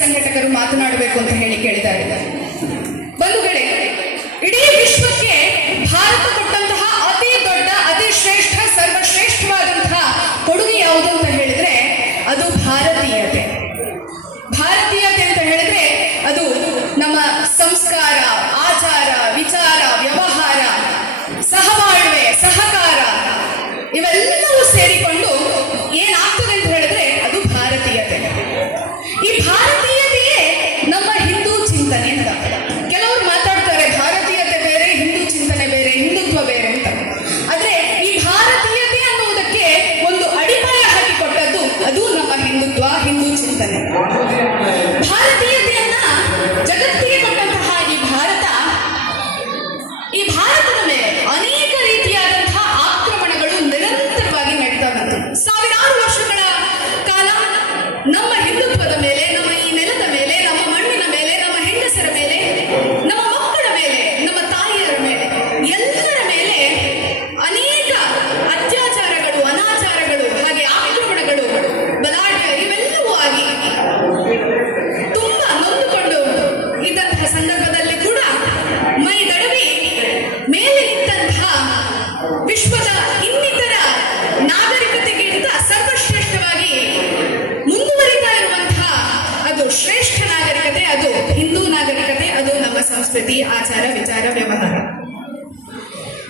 ಸಂಘಟಕರು ಮಾತನಾಡಬೇಕು ಅಂತ ಹೇಳಿ ಕೇಳ್ತಾ ಇದ್ದಾರೆ. ಬಂಧುಗಳೇ, ಇಡೀ ವಿಶ್ವಕ್ಕೆ ಭಾರತ ಕೊಟ್ಟಂತಹ ಅತಿ ದೊಡ್ಡ, ಅತಿ ಶ್ರೇಷ್ಠ, ಸರ್ವಶ್ರೇಷ್ಠವಾದಂತಹ ಕೊಡುಗೆ ಯಾವುದು ಅಂತ ಹೇಳಿದ್ರೆ ಅದು ಭಾರತೀಯತೆ. ಭಾರತೀಯತೆ ಅಂತ ಹೇಳಿದ್ರೆ ಅದು ನಮ್ಮ ಸಂಸ್ಕಾರ, ಆಚಾರ, ವಿಚಾರ, ವ್ಯವಹಾರ, ಸಹಬಾಳ್ವೆ, ಸಹಕಾರ ಇವೆಲ್ಲವೂ ಸೇರಿಕೊಂಡು ಏನಾಗ್ತದೆ ಅಂತ ಹೇಳಿದ್ರೆ ಅದು ಭಾರತೀಯತೆ. ಈ ಭಾರತೀಯತೆಯೇ ನಮ್ಮ ಹಿಂದೂ ಚಿಂತನೆ ಅಂತ. ಕೆಲವರು ಮಾತಾಡ್ತಾರೆ ಭಾರತೀಯತೆ ಬೇರೆ, ಹಿಂದೂ ಚಿಂತನೆ ಬೇರೆ, ಹಿಂದುತ್ವ ಬೇರೆ ಅಂತ. ಆದ್ರೆ ಈ ಭಾರತೀಯತೆ ಅನ್ನುವುದಕ್ಕೆ ಒಂದು ಅಡಿಪಾಯ ಹಾಕಿಕೊಟ್ಟದ್ದು ಅದು ನಮ್ಮ ಹಿಂದುತ್ವ, ಹಿಂದೂ ಚಿಂತನೆ. ಭಾರತೀಯತೆಯನ್ನ ಜಗತ್ತಿಗೆ ಕೊಟ್ಟಂತಹ ಈ ಭಾರತದ ಮೇಲೆ ಅನೇಕ ರೀತಿಯಾದಂತಹ ಆಕ್ರಮಣಗಳು ನಿರಂತರವಾಗಿ ನಡೀತಾ ಬಂತು. ಸಾವಿರಾರು ವರ್ಷಗಳ ಕಾಲ ನಮ್ಮ ಹಿಂದುತ್ವದ ಮೇಲೆ, ನಮ್ಮ ಈ ನೆಲದ ಮೇಲೆ, ನಮ್ಮ ಮಣ್ಣಿನ ಮೇಲೆ, ನಮ್ಮ ಹೆಂಗಸರ ಮೇಲೆ, ನಮ್ಮ ಮಕ್ಕಳ ಮೇಲೆ, ನಮ್ಮ ತಾಯಿಯರ ಮೇಲೆ, ಎಲ್ಲರ ಮೇಲೆ ಅನೇಕ ಅತ್ಯಾಚಾರಗಳು, ಅನಾಚಾರಗಳು, ಹಾಗೆ ಆಕ್ರಮಣಗಳು, ಬಲಾಢ್ಯ ಇವೆಲ್ಲವೂ ಆಗಿ ತುಂಬಾ ನೊಂದುಕೊಂಡು ಇದ್ದಂತಹ ಸಂದರ್ಭದಲ್ಲಿ ಕೂಡ ಮೈ ದಡವಿ ಮೇಲೆ ನಿಂತಹ ವಿಶ್ವದ ಇನ್ನಿತರ ನಾಗರಿಕತೆಗಿಂತ ಸರ್ವಶ್ರೇಷ್ಠವಾಗಿ ಮುಂದುವರಿತಾ ಇರುವಂತಹ ಅದು ಶ್ರೇಷ್ಠ ನಾಗರಿಕತೆ, ಅದು ಹಿಂದೂ ನಾಗರಿಕತೆ, ಅದು ನಮ್ಮ ಸಂಸ್ಕೃತಿ, ಆಚಾರ, ವಿಚಾರ, ವ್ಯವಹಾರ.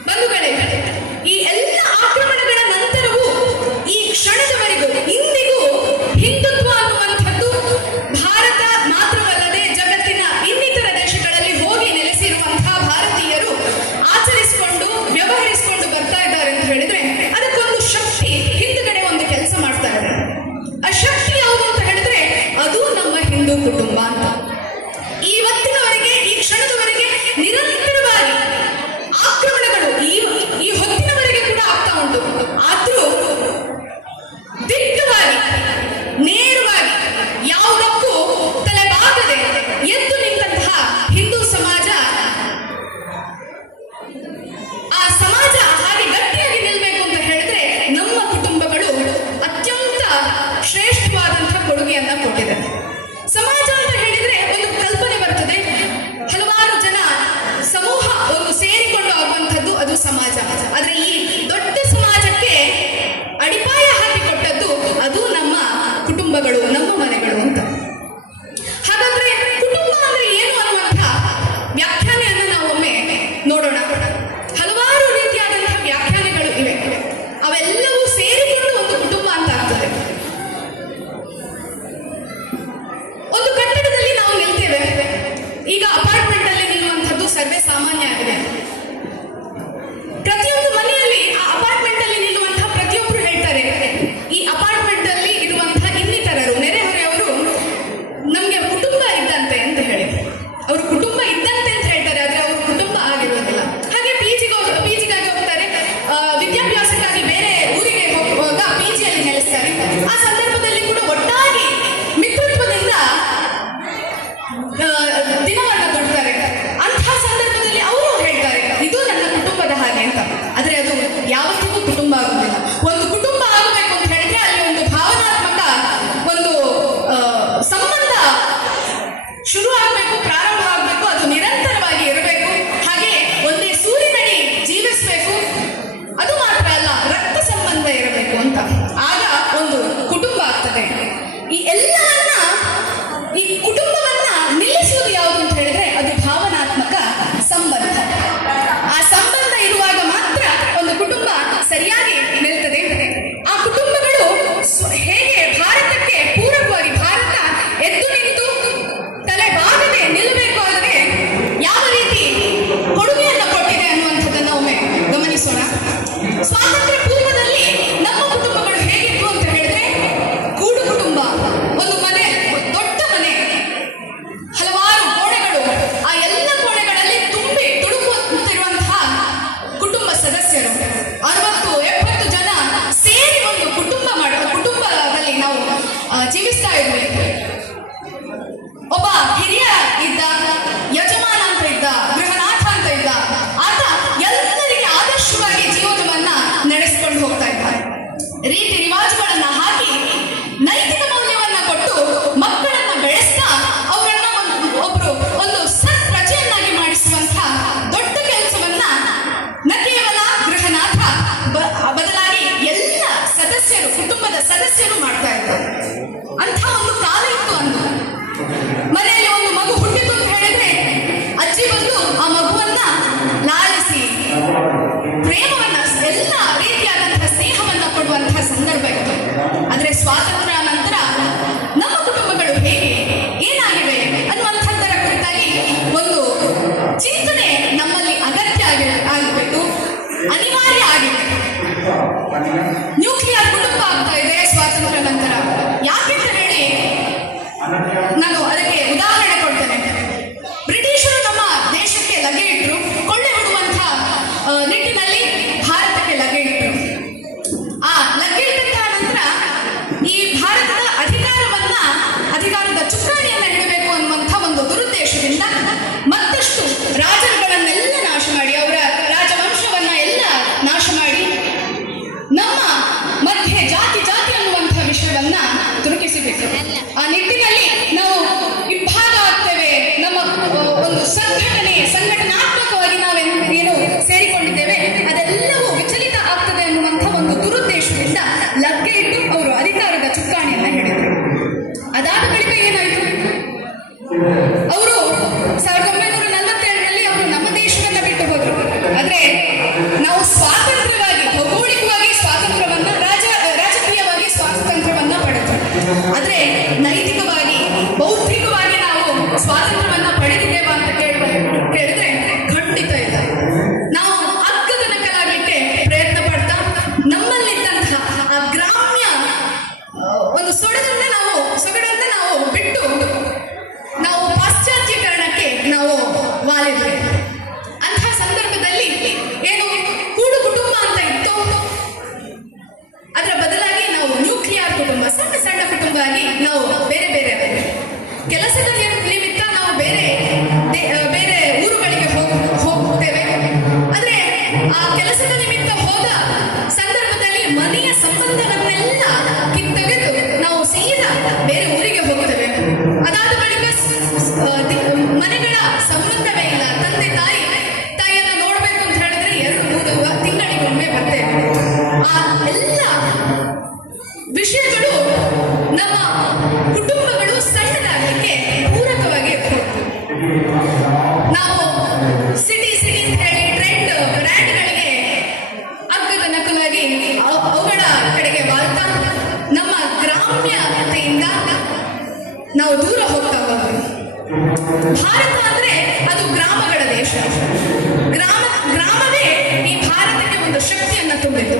ಬಂಧುಗಳೇ, ಈ ಎಲ್ಲ ಆಕ್ರಮಣಗಳ ನಂತರವೂ ಈ ಕ್ಷಣದವರೆಗೂ ಇಂದಿಗೂ ಹಿಂದುತ್ವ ಅನ್ನುವಂಥದ್ದು ಭಾರತ ಮಾತ್ರವಲ್ಲದೆ ಜಗತ್ತಿನ ಇನ್ನಿತರ ದೇಶಗಳಲ್ಲಿ ಹೋಗಿ ನೆಲೆಸಿರುವಂತಹ ಭಾರತೀಯರು ಆಚರಿಸಿಕೊಂಡು ವ್ಯವಹರಿಸಿಕೊಂಡು ಬರ್ತಾ ಇದ್ದಾರೆ ಅಂತ ಹೇಳಿದ್ರೆ ಅದಕ್ಕೊಂದು ಶಕ್ತಿ ಹಿಂದುಗಡೆ ಒಂದು ಕೆಲಸ ಮಾಡ್ತಾ ಇದೆ. ಆ ಶಕ್ತಿ ಯಾವುದು ಅಂತ ಹೇಳಿದ್ರೆ ಅದು ನಮ್ಮ ಹಿಂದೂ ಕುಟುಂಬ ಅಂತ. ಇವತ್ತಿನವರೆಗೆ, ಈ ಕ್ಷಣದವರೆಗೆ ನಿರಂತರವಾಗಿ ಆಕ್ರಮಣಗಳು ಈ ಹೊತ್ತಿನವರೆಗೆ ಕೂಡ ಆಗ್ತಾ ಉಂಟು. ಆದ್ರೂ ದಿಟ್ಟವಾಗಿ, ನೇರವಾಗಿ, ಯಾವುದಕ್ಕೂ ತಲೆಬಾಗದೆ ಎದ್ದು ನಿಂತಹ ಹಿಂದೂ ಸಮಾಜ, ಆ ಸಮಾಜ ಹಾಗೆ ಗಟ್ಟಿಯಾಗಿ ನಿಲ್ಬೇಕು ಅಂತ ಹೇಳಿದ್ರೆ ನಮ್ಮ ಕುಟುಂಬಗಳು ಅತ್ಯಂತ ಶ್ರೇಷ್ಠವಾದಂತಹ ಕೊಡುಗೆಯನ್ನ ಕೊಟ್ಟಿದೆ. ಸಮಾಜ ಅಂತ ಹೇಳಿದ್ರೆ ಸ್ವಾತಂತ್ರ್ಯ ನಂತರ ನಮ್ಮ ಕುಟುಂಬಗಳು ಹೇಗೆ ಏನಾಗಿವೆ ಅನ್ನುವಂಥದ್ದರ ಕುರಿತಾಗಿ ಒಂದು ಚಿಂತನೆ ನಮ್ಮಲ್ಲಿ ಅಗತ್ಯ ಆಗಬೇಕು, ಅನಿವಾರ್ಯ ಆಗಿದೆ. ನ್ಯೂಕ್ಲಿಯರ್ ಕುಟುಂಬ ಆಗ್ತಾ ಇದೆ ಸ್ವಾತಂತ್ರ್ಯ ನಂತರ. ಯಾಕೆಂತ ಹೇಳಿ ನಾನು ಅದಕ್ಕೆ ಉದಾಹರಣೆ ಕೊಡ್ತೇನೆ. ಬ್ರಿಟಿಷರು ನಮ್ಮ ದೇಶಕ್ಕೆ ಲಗ್ಗೆ ಇಟ್ಟರು, ಕೊಳ್ಳೆ ಹೊಡುವಂಥ ನಿಟ್ಟಿನಲ್ಲಿ ಭಾರತಕ್ಕೆ ಲಗ್ಗೆ ಇಟ್ಟರು. ಆ ಲಗ್ಗೆ ಇಟ್ಟಂತಹ ನಂತರ ಈ ಭಾರತದ ಅಧಿಕಾರದ ಚುಕ್ಕಾಣಿಯನ್ನ ಹಿಡಬೇಕು ಅನ್ನುವಂಥ ಒಂದು ದುರುದ್ದೇಶದಿಂದ ಮತ್ತಷ್ಟು ರಾಜರುಗಳನ್ನೆಲ್ಲ ನಾಶ ಮಾಡಿ, ಅವರ ರಾಜವಂಶವನ್ನ ಎಲ್ಲ ನಾಶ ಮಾಡಿ ನಮ್ಮ ಮಧ್ಯೆ ಜಾತಿ ಅನ್ನುವಂಥ ವಿಷಯವನ್ನ ತುರುಕಿಸಿಬಿಟ್ರು. ಆ ನಿಟ್ಟಿನಲ್ಲಿ ನಾವು ಇಬ್ಬಾಗ ಆಗ್ತೇವೆ, ನಮ್ಮ ಒಂದು ಸಂಘಟನಾತ್ಮಕವಾಗಿ ನಾವೇನು ಸೇರಿಕೊಂಡಿದ್ದೇವೆ ಅದೆಲ್ಲವೂ ವಿಚಲಿತ ಆಗ್ತದೆ ಅನ್ನುವಂಥ ಒಂದು ದುರುದ್ದೇಶದಿಂದ ಲಗ್ಗೆ ಇಟ್ಟು ಅವರು ಅಧಿಕಾರದ ಚುಕ್ಕಾಣಿಯನ್ನ ಹಿಡಿದರು. ಅದಾದ ಬಳಿಕ ಏನಾಯಿತು? ಅವರು 1947ರಲ್ಲಿ ಅವರು ನಮ್ಮ ದೇಶವನ್ನ ಬಿಟ್ಟು ಹೋದರು. ಆದ್ರೆ ನಾವು ಸ್ವಾತಂತ್ರ್ಯವಾಗಿ, ಭೌಗೋಳಿಕವಾಗಿ ಸ್ವಾತಂತ್ರ್ಯವನ್ನ, ರಾಜಕೀಯವಾಗಿ ಸ್ವಾತಂತ್ರ್ಯವನ್ನ ಪಡೆದರು. ಆದ್ರೆ ನೈತಿಕವಾಗಿ, ಬೌದ್ಧಿಕವಾಗಿ ನಾವು ಸ್ವಾತಂತ್ರ್ಯವನ್ನ ಪಡೆದಿದ್ದೇವಾ ಅಂತ ಕೇಳಿದ್ರೆ ಖಂಡಿತ ಇಲ್ಲ. ನಾವು ಅಗ್ಗದ ನಕಲಾಗಲಿಕ್ಕೆ ಪ್ರಯತ್ನ ಪಡ್ತಾ ನಮ್ಮಲ್ಲಿದ್ದಂತಹ ಆ ಗ್ರಾಮ್ಯ ಒಂದು ಸೊಗಡನ್ನ ನಾವು ಬಿಟ್ಟು ನಾವು ಪಾಶ್ಚಾತ್ಯೀಕರಣಕ್ಕೆ ನಾವು ವಾಲಿದ್ವಿ. ಅಂತಹ ಸಂದರ್ಭದಲ್ಲಿ ಏನು ಕೂಡು ಕುಟುಂಬ ಅಂತ ಇತ್ತು, ಅದರ ಬದಲಾಗಿ ನಾವು ನ್ಯೂಕ್ಲಿಯರ್ ಕುಟುಂಬ, ಸಣ್ಣ ಕುಟುಂಬ ಆಗಿ ನಾವು ಬೇರೆ ಬೇರೆ ಕೆಲಸದ ನಿಮಿತ್ತ ನಾವು ಬೇರೆ ಊರುಗಳಿಗೆ ಹೋಗ್ತೇವೆ. ಆದ್ರೆ ಆ ಕೆಲಸದ ನಿಮಿತ್ತ ಹೋದ ಸಂದರ್ಭದಲ್ಲಿ ಮನೆಯ ಸಂಬಂಧವನ್ನೆಲ್ಲ ಕಿತ್ತೊಗೆದು ನಾವು ಸೀದಾ ಬೇರೆ ಊರಿಗೆ ಹೋಗ್ತೇವೆ. ಅದಾದ ಬಳಿಕ ಮನೆಗಳ ಸಂಬಂಧವೇ ಇಲ್ಲ. ತಂದೆ ತಾಯಿಯನ್ನು ನೋಡ್ಬೇಕು ಅಂತ ಹೇಳಿದ್ರೆ 2-3 ತಿಂಗಳಿಗೊಮ್ಮೆ ಬರ್ತೇವೆ. ಆ ಎಲ್ಲ ವಿಷಯಗಳು ನಮ್ಮ ಕುಟುಂಬಗಳು ಸಣ್ಣದಾಗಲಿಕ್ಕೆ ಪೂರಕವಾಗಿ ನಾವು ಸಿಟಿ ಅಂತ ಹೇಳಿ ಬ್ರ್ಯಾಂಡ್ಗಳಿಗೆ ಅಗ್ಗದ ನಕಲಾಗಿ ಅವುಗಳ ಕಡೆಗೆ ವಾಲ್ತಾ ನಮ್ಮ ಗ್ರಾಮ್ಯತೆಯಿಂದ ನಾವು ದೂರ ಹೋಗ್ತಾ ಹೋದ್ವಿ. ಭಾರತ ಅಂದ್ರೆ ಅದು ಗ್ರಾಮಗಳ ದೇಶ. ಗ್ರಾಮವೇ ಈ ಭಾರತಕ್ಕೆ ಒಂದು ಶಕ್ತಿಯನ್ನ ತುಂಬಿತು.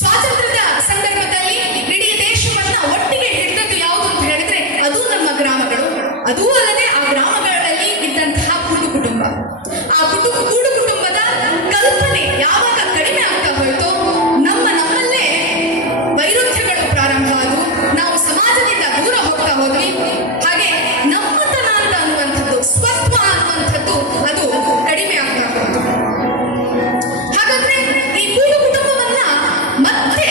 ಸ್ವಾತಂತ್ರ್ಯದ ಸಂದರ್ಭದಲ್ಲಿ ಇಡೀ ದೇಶವನ್ನ ಒಟ್ಟಿಗೆ ಹಿಡಿದದ್ದು ಯಾವುದು ಅಂತ ಹೇಳಿದ್ರೆ ಅದು ನಮ್ಮ ಗ್ರಾಮಗಳು. ಅದೂ ಅಲ್ಲದೆ ಆ ಗ್ರಾಮಗಳಲ್ಲಿ ಇದ್ದಂತಹ ಕೂಡು ಕುಟುಂಬ. ಆ ಕೂಡು ಕುಟುಂಬದ ಕಲ್ಪನೆ ಯಾವಾಗ ಕಡಿಮೆ ಆಗ್ತಾ ಹೋಯಿತೋ ನಮ್ಮಲ್ಲೇ ವೈರುಧ್ಯಗಳು ಪ್ರಾರಂಭ ಆದವು. ನಾವು ಸಮಾಜದಿಂದ ದೂರ ಹೋಗ್ತಾ ಹೋದ್ವಿ. ಹಾಗೆ ನಮ್ಮತನ ಅಂತ ಅನ್ನುವಂಥದ್ದು, ಸ್ವತ್ವ ಅನ್ನುವಂಥದ್ದು ಅದು ಕಡಿಮೆ ಆಗ್ತಾ ಹೋಯಿತು. ಹಾಗಾದ್ರೆ ಈ ಕೂಡು ಕುಟುಂಬವನ್ನ ಮತ್ತೆ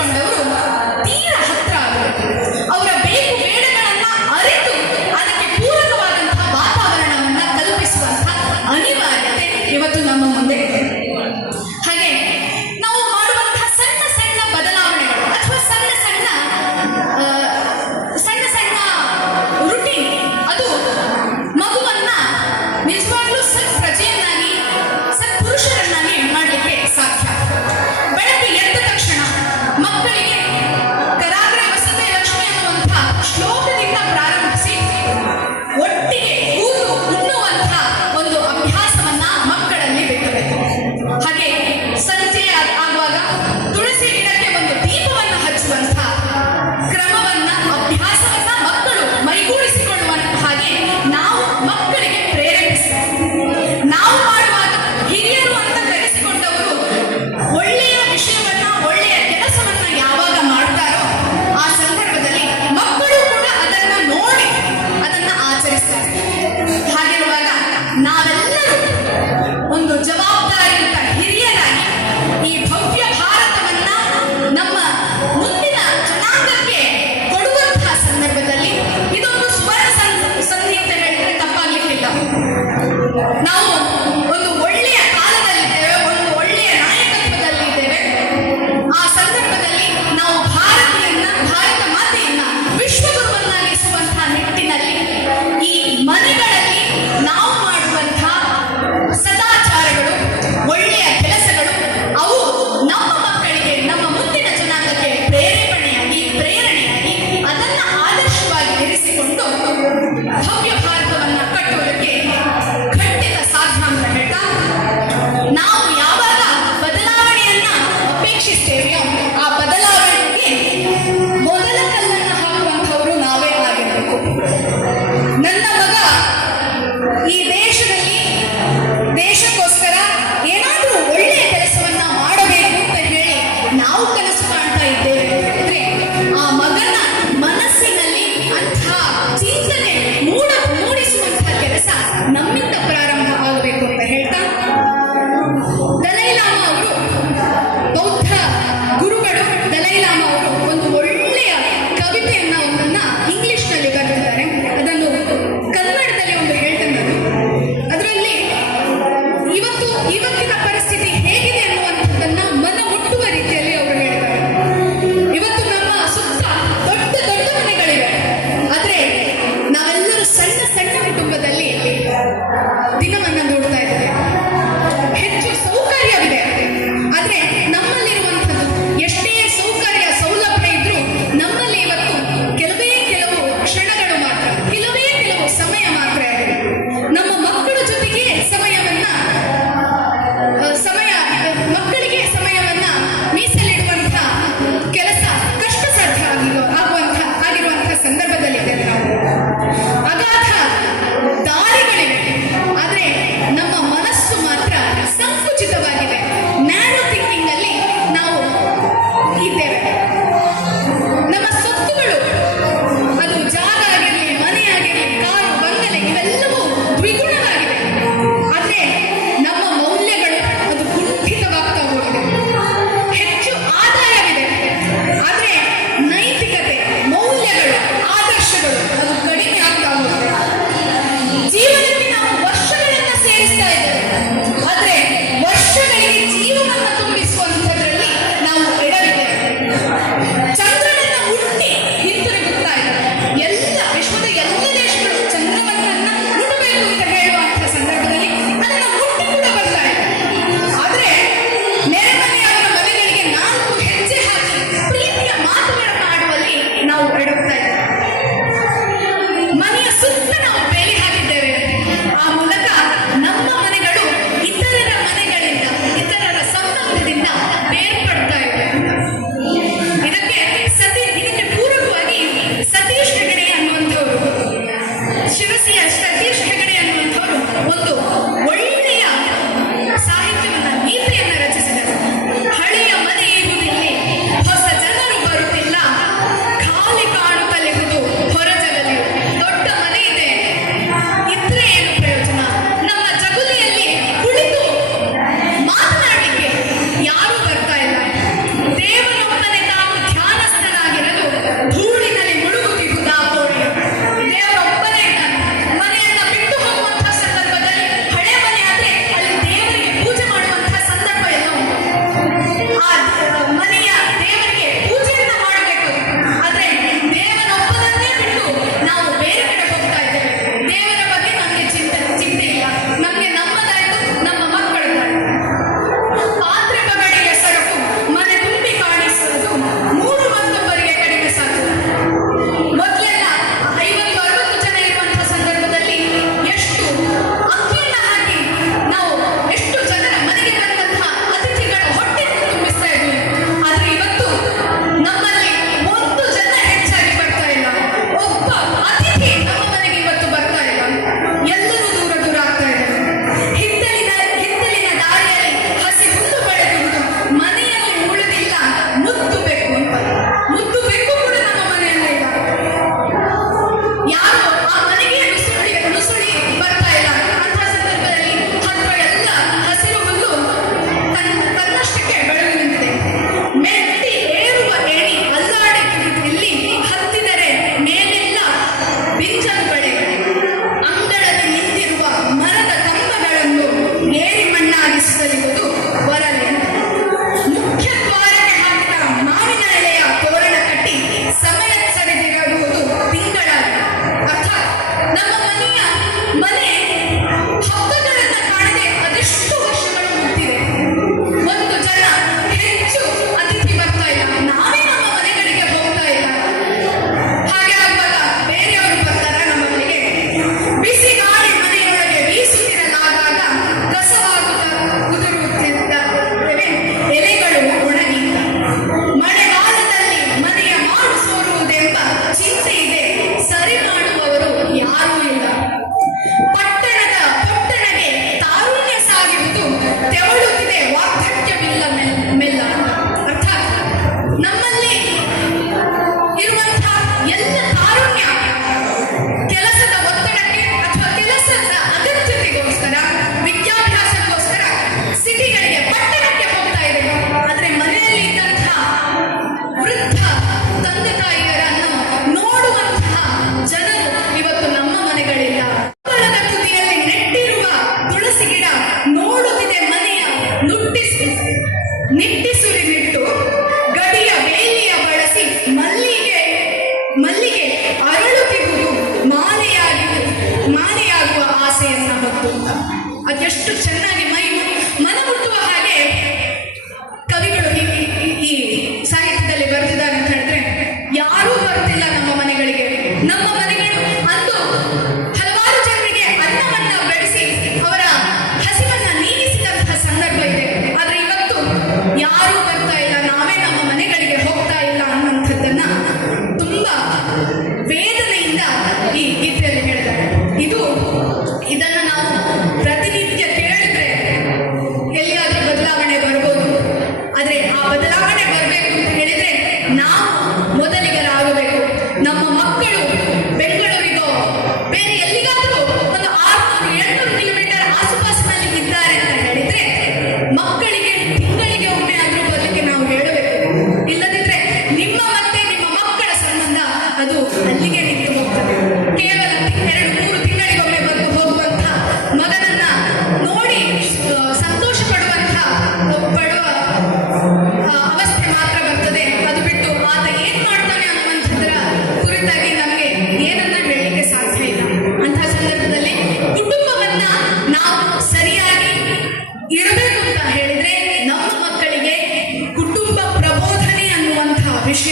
ಕೂಡಿಸಿಕೊಂಡವರು ತೀರ ಹತ್ರ ಆಗಬೇಕು. ಅವರ ಬೇಕು ಬೇಡಗಳನ್ನ ಅರಿತು ಅದಕ್ಕೆ ಪೂರಕವಾದಂತಹ ವಾತಾವರಣವನ್ನ ಕಲ್ಪಿಸುವಂತಹ ಅನಿವಾರ್ಯತೆ ಇವತ್ತು ನಮ್ಮ ಮುಂದೆ ಇದೆ. ಹಾಗೆ ನಾವು ಮಾಡುವಂತಹ ಸಣ್ಣ ಸಣ್ಣ ಬದಲಾವಣೆಗಳು ಅಥವಾ ಸಣ್ಣ ಸಣ್ಣ ರುಟೀನ್ ಅದು ಮಗುವನ್ನ ನಿಜವಾಗ್ಲೂ ಸತ್ಪ್ರಜೆಯನ್ನಾಗಿ ಸತ್ಪುರುಷರನ್ನಾಗಿ ಮಾಡಲಿಕ್ಕೆ ಸಾಧ್ಯ. ಬೆಳಗ್ಗೆ ಎದ್ದ ತಕ್ಷಣ ಮಕ್ಕಳಿಗೆ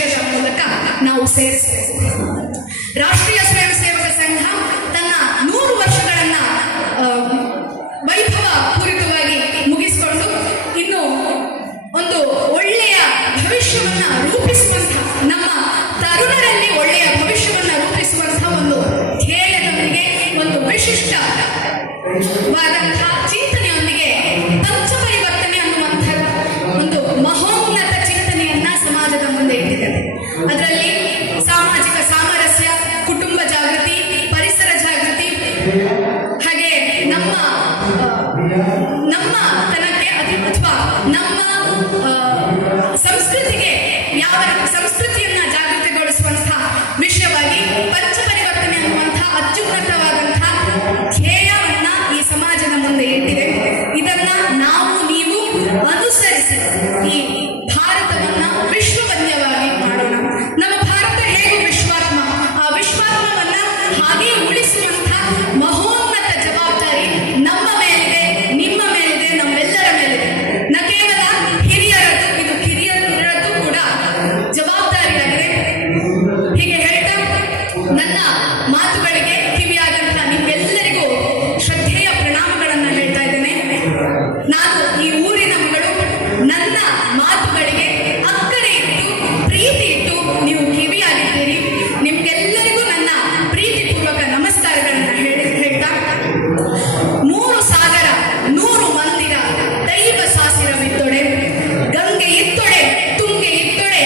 ಆದೇಶದ ಮೂಲಕ ನಾವು ಸೇರಿಸಬೇಕು. ರಾಷ್ಟ್ರೀಯ ಸ್ವಯಂ ಸೇವಕ ಸಂಘ ತನ್ನ 100 ವರ್ಷಗಳನ್ನ ವೈಭವ ಪೂರಿತವಾಗಿ ಮುಗಿಸಿಕೊಂಡು ಇನ್ನು ಒಂದು ಒಳ್ಳೆಯ ಭವಿಷ್ಯವನ್ನ ರೂಪಿಸುವಂತಹ, ನಮ್ಮ ತರುಣರಲ್ಲಿ ಒಳ್ಳೆಯ ಭವಿಷ್ಯವನ್ನ ರೂಪಿಸುವಂತಹ ಒಂದು ಧ್ಯೇಯದೊಂದಿಗೆ, ಒಂದು ವಿಶಿಷ್ಟವಾದಂತಹ ಚಿಂತನೆಯೊಂದಿಗೆ ಪಂಚ ಪರಿವರ್ತನೆ ಅನ್ನುವಂತಹ ಒಂದು ಮಹೋನ್ನತ ಚಿಂತನೆಯನ್ನ ಸಮಾಜದ ಮುಂದೆ ಇಟ್ಟಿದ್ದಾರೆ. ಅದರಲ್ಲಿ ಸಾಮಾಜಿಕ ಸಾಮರಸ್ಯ, ಕುಟುಂಬ ಜಾಗೃತಿ, ಪರಿಸರ ಜಾಗೃತಿ, ಹಾಗೆ ತನಕ್ಕೆ ಅಥವಾ ನಮ್ಮ ಸಂಸ್ಕೃತಿಗೆ ಯಾವ ಸಂಸ್ಕೃತಿಯನ್ನ ಜಾಗೃತಿಗೊಳಿಸುವಂತಹ ವಿಷಯವಾಗಿ ಪಂಚಪರಿವರ್ತನೆ ಅನ್ನುವಂತಹ ಅತ್ಯುನ್ನತವಾದಂತಹ ಧ್ಯೇಯವನ್ನ ಈ ಸಮಾಜದ ಮುಂದೆ ಇಟ್ಟಿದೆ. ಇದನ್ನ ನಾವು ನೀವು ಅನುಸರಿಸಿ ಈ ಭಾರತವನ್ನ ವಿಶ್ವವನ್ಯವಾಗಿ ಮಾಡೋಣ. ನಮ್ಮ ಭಾರತ ಹೇಗೆ ವಿಶ್ವಾತ್ಮ, ಆ ವಿಶ್ವಾತ್ಮವನ್ನ ಹಾಗೆ ಉಳಿಸುವಂತಹ ಮಹೋನ್ನತ ಜವಾಬ್ದಾರಿ ನಮ್ಮ ಮೇಲಿದೆ, ನಿಮ್ಮ ಮೇಲಿದೆ, ನಮ್ಮೆಲ್ಲರ ಮೇಲಿದೆ. ನ ಕೇವಲ ಹಿರಿಯರದ್ದು, ಇದು ಕಿರಿಯರದ್ದು ಕೂಡ ಜವಾಬ್ದಾರಿಯಾಗಿದೆ. ಹೀಗೆ ಹೇಳ್ತಾ ನನ್ನ ಮಾತುಗಳಿಗೆ ಕಿವಿಯಾದಂತಹ ನಿಮ್ಮೆಲ್ಲರಿಗೂ ಶ್ರದ್ಧೆಯ ಪ್ರಣಾಮಗಳನ್ನು ಹೇಳ್ತಾ ಇದ್ದೇನೆ. ನಾನು ಈ ಊರಿನ ಮಗಳು. ನನ್ನ ಮಾತುಗಳಿಗೆ ಅಕ್ಕರೆ ಇಟ್ಟು, ಪ್ರೀತಿ ಇಟ್ಟು ನೀವು ಕಿವಿಯಾಗಿದ್ದೀರಿ. ನಿಮ್ಗೆಲ್ಲರಿಗೂ ನನ್ನ ಪ್ರೀತಿಪೂರ್ವಕ ನಮಸ್ಕಾರಗಳನ್ನು ಹೇಳ್ತಾ, 3 ಸಾಗರ 100 ಮಂದಿರ ದೈವ ಸಾಸಿರವಿತ್ತೊಡೆ, ಗಂಗೆ ಇತ್ತೊಡೆ ತುಂಗೆ ಇತ್ತೊಡೆ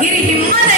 ಗಿರಿ ಹಿಮ್ಮದ